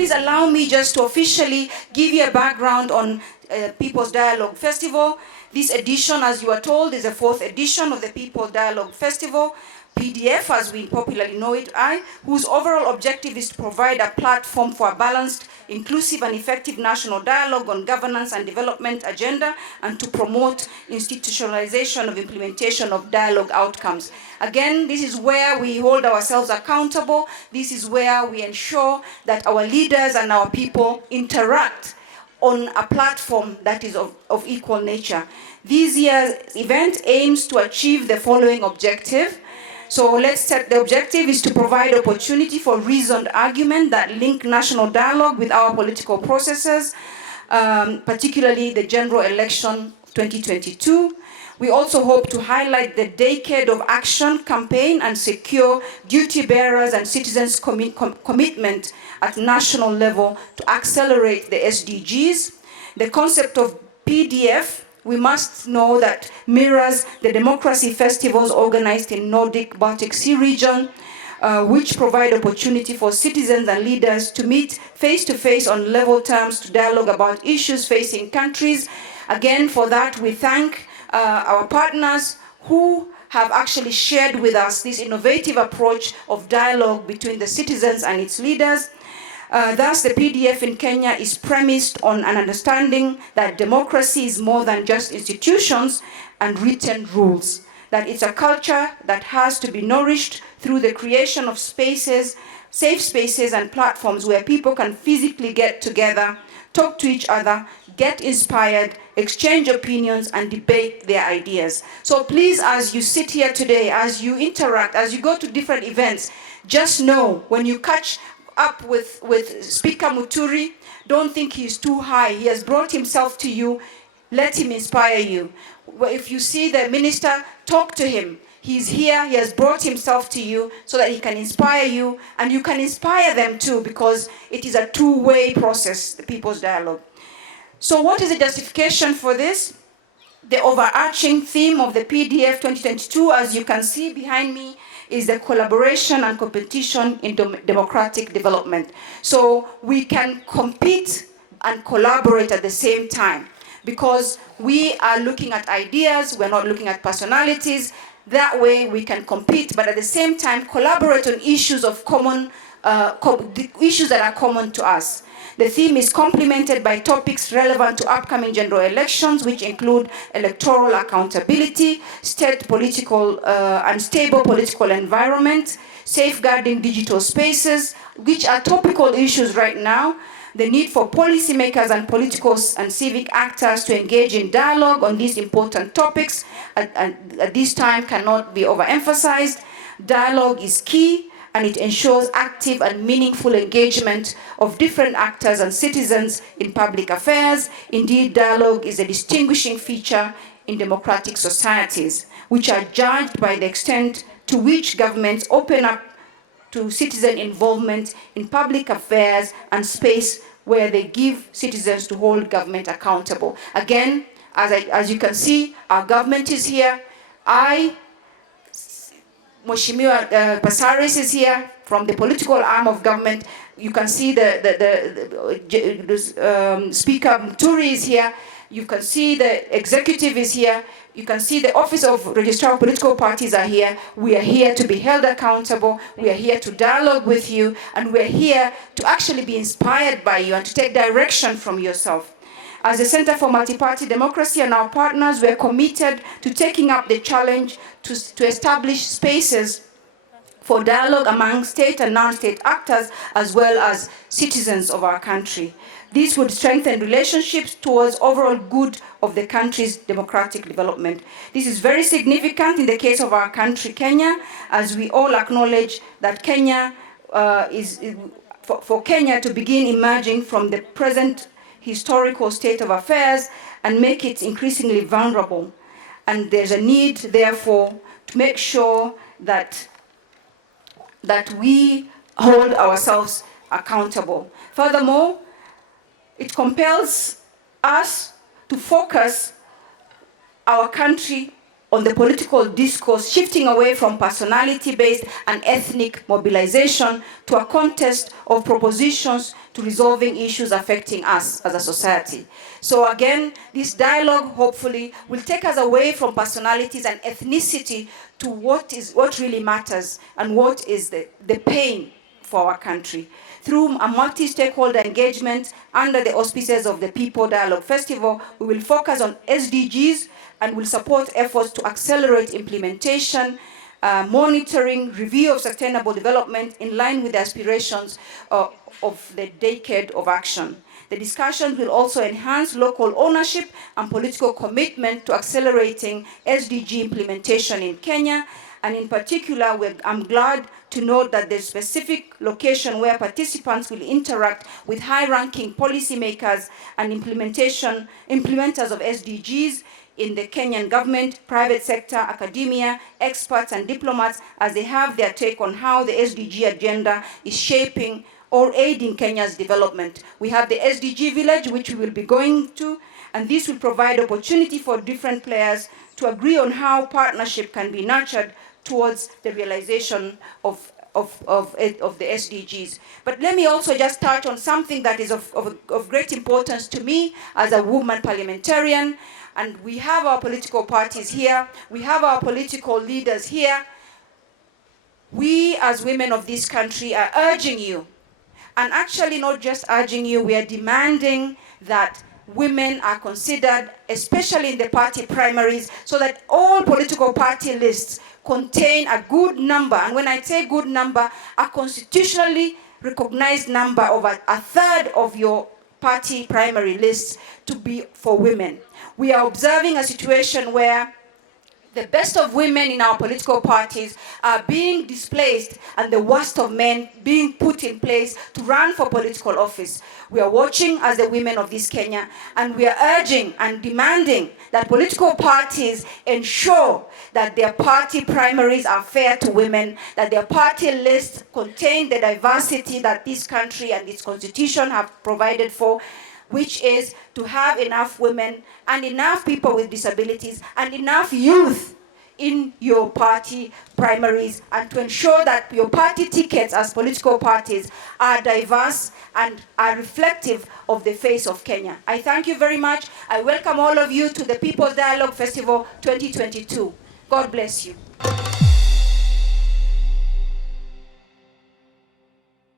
Please allow me just to officially give you a background on People's Dialogue Festival. This edition, as you are told, is the 4th edition of the People's Dialogue Festival, PDF as we popularly know it, whose overall objective is to provide a platform for a balanced, inclusive and effective national dialogue on governance and development agenda, and to promote institutionalization of implementation of dialogue outcomes. Again, this is where we hold ourselves accountable. This is where we ensure that our leaders and our people interact on a platform that is of equal nature. This year's event aims to achieve the following objective. So let's set the objective is to provide opportunity for reasoned argument that link national dialogue with our political processes, particularly the general election 2022. We also hope to highlight the Decade of Action campaign and secure duty bearers and citizens' commitment at national level to accelerate the SDGs. The concept of PDF, we must know that mirrors the democracy festivals organized in Nordic Baltic Sea region, which provide opportunity for citizens and leaders to meet face-to-face on level terms to dialogue about issues facing countries. Again, for that, we thank our partners who have actually shared with us this innovative approach of dialogue between the citizens and its leaders. Thus, the PDF in Kenya is premised on an understanding that democracy is more than just institutions and written rules, that it's a culture that has to be nourished through the creation of spaces, safe spaces and platforms where people can physically get together, talk to each other, get inspired, exchange opinions, and debate their ideas. So please, as you sit here today, as you interact, as you go to different events, just know when you catch up with Speaker Muturi, don't think he's too high. He has brought himself to you. Let him inspire you. If you see the minister, talk to him. He's here, he has brought himself to you so that he can inspire you, and you can inspire them too, because it is a two-way process, the People's Dialogue. So what is the justification for this? The overarching theme of the PDF 2022, as you can see behind me, is the collaboration and competition in democratic development. So we can compete and collaborate at the same time, because we are looking at ideas, we're not looking at personalities. That way we can compete, but at the same time collaborate on issues of common, issues that are common to us. The theme is complemented by topics relevant to upcoming general elections, which include electoral accountability, state political and stable political environment, safeguarding digital spaces, which are topical issues right now, the need for policymakers and political and civic actors to engage in dialogue on these important topics at this time cannot be overemphasized. Dialogue is key, and it ensures active and meaningful engagement of different actors and citizens in public affairs. Indeed, dialogue is a distinguishing feature in democratic societies, which are judged by the extent to which governments open up to citizen involvement in public affairs and space where they give citizens to hold government accountable. Again, as you can see, our government is here. Mheshimiwa Pasaris is here from the political arm of government. You can see Speaker Muturi is here. You can see the executive is here. You can see the Office of Registrar of Political Parties are here. We are here to be held accountable. We are here to dialogue with you. And we're here to actually be inspired by you and to take direction from yourself. As the Center for Multi-Party Democracy and our partners, we're committed to taking up the challenge to establish spaces for dialogue among state and non-state actors, as well as citizens of our country. This would strengthen relationships towards overall good of the country's democratic development. This is very significant in the case of our country, Kenya, as we all acknowledge that Kenya for Kenya to begin emerging from the present historical state of affairs and make it increasingly vulnerable. And there's a need, therefore, to make sure that we hold ourselves accountable. Furthermore, it compels us to focus our country on the political discourse, shifting away from personality-based and ethnic mobilization to a contest of propositions to resolving issues affecting us as a society. So again, this dialogue hopefully will take us away from personalities and ethnicity to what really matters and what is the pain for our country. Through a multi-stakeholder engagement under the auspices of the People Dialogue Festival, we will focus on SDGs and will support efforts to accelerate implementation, monitoring, review of sustainable development in line with the aspirations of the decade of action. The discussions will also enhance local ownership and political commitment to accelerating SDG implementation in Kenya. And in particular, I'm glad to note that there's specific location where participants will interact with high-ranking policymakers and implementers of SDGs in the Kenyan government, private sector, academia, experts, and diplomats, as they have their take on how the SDG agenda is shaping or aiding Kenya's development. We have the SDG village, which we will be going to, and this will provide opportunity for different players to agree on how partnership can be nurtured towards the realization of the SDGs. But let me also just touch on something that is of great importance to me as a woman parliamentarian. And we have our political parties here, we have our political leaders here. We as women of this country are urging you, and actually not just urging you, we are demanding that women are considered, especially in the party primaries, so that all political party lists contain a good number, and when I say good number, a constitutionally recognized number of a third of your party primary lists to be for women. We are observing a situation where the best of women in our political parties are being displaced and the worst of men being put in place to run for political office. We are watching as the women of this Kenya, and we are urging and demanding that political parties ensure that their party primaries are fair to women, that their party lists contain the diversity that this country and its constitution have provided for, which is to have enough women and enough people with disabilities and enough youth in your party primaries, and to ensure that your party tickets as political parties are diverse and are reflective of the face of Kenya. I thank you very much. I welcome all of you to the People's Dialogue Festival 2022. God bless you.